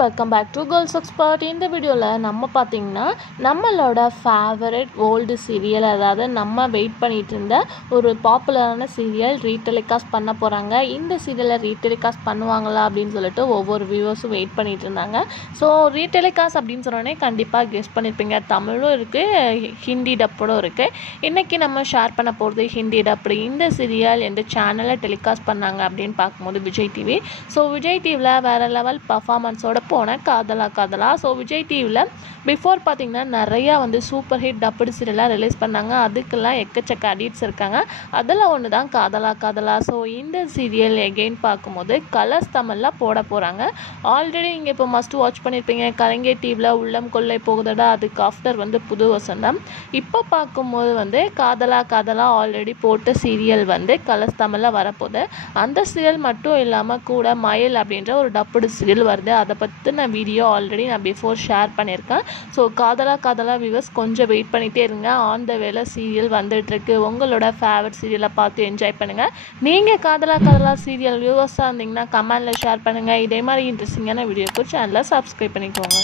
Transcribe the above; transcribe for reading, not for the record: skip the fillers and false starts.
Welcome back to girls expert. இந்த வீடியோவில் நம்ம பார்த்தீங்கன்னா நம்மளோட ஃபேவரட் ஓல்டு சீரியல், அதாவது நம்ம வெயிட் பண்ணிட்டு இருந்த ஒரு பாப்புலரான சீரியல் ரீடெலிகாஸ்ட் பண்ண போகிறாங்க. இந்த சீரியலை ரீடெலிகாஸ்ட் பண்ணுவாங்களா அப்படின்னு சொல்லிட்டு ஒவ்வொரு வியூவர்ஸும் வெயிட் பண்ணிட்டு இருந்தாங்க. ஸோ ரீடெலிகாஸ்ட் அப்படின்னு சொன்னோடனே கண்டிப்பாக கெஸ் பண்ணியிருப்பீங்க, தமிழும் இருக்குது, ஹிந்தி டப்போடும் இருக்குது. இன்றைக்கி நம்ம ஷேர் பண்ண போகிறது ஹிந்தி டப்பு. இந்த சீரியல் எந்த சேனலில் டெலிகாஸ்ட் பண்ணாங்க அப்படின்னு பார்க்கும்போது விஜய் டிவி. ஸோ விஜய் டிவியில் வேறு லெவல் பர்ஃபார்மன்ஸோட போன காதலா காதலா. ஸோ விஜய் டிவியில் பிஃபோர் பார்த்தீங்கன்னா நிறையா சூப்பர் ஹிட் டப்புடு சீரியலாக ரிலீஸ் பண்ணாங்க. அதுக்கெல்லாம் எக்கச்சக்க அடிட்ஸ் இருக்காங்க. அதில் ஒன்று தான் காதலா காதலா. ஸோ இந்த சீரியல் எகெயின் பார்க்கும்போது கலர்ஸ் தமிழில் போட போகிறாங்க. ஆல்ரெடி நீங்கள் இப்போ மஸ்ட் வாட்ச் பண்ணியிருப்பீங்க கலைஞர் டிவியில் உள்ளம் கொள்ளை போகுதடா, அதுக்கு ஆஃப்டர் புது வசந்தம். இப்போ பார்க்கும்போது காதலா காதலா ஆல்ரெடி போட்ட சீரியல் கலர்ஸ் தமிழில் வரப்போகுது. அந்த சீரியல் மட்டும் இல்லாமல் கூட மயில் அப்படின்ற ஒரு டப்புடு சீரியல் வருது. அதை பற்றின வீடியோ ஆல்ரெடி நான் பிஃபோர் ஷேர் பண்ணியிருக்கேன். ஸோ காதலா காதலா வியூவர்ஸ் கொஞ்சம் வெயிட் பண்ணிகிட்டே இருங்க. ஆன் த வேலை சீரியல் வந்துட்டுருக்கு. உங்களோட ஃபேவரட் சீரியலை பார்த்து என்ஜாய் பண்ணுங்கள். நீங்கள் காதலா காதலா சீரியல் வியூவர்ஸாக இருந்தீங்கன்னா கமெண்டில் ஷேர் பண்ணுங்கள். இதே மாதிரி இன்ட்ரெஸ்டிங்கான வீடியோக்கு சேனலை சப்ஸ்கிரைப் பண்ணிக்கோங்க.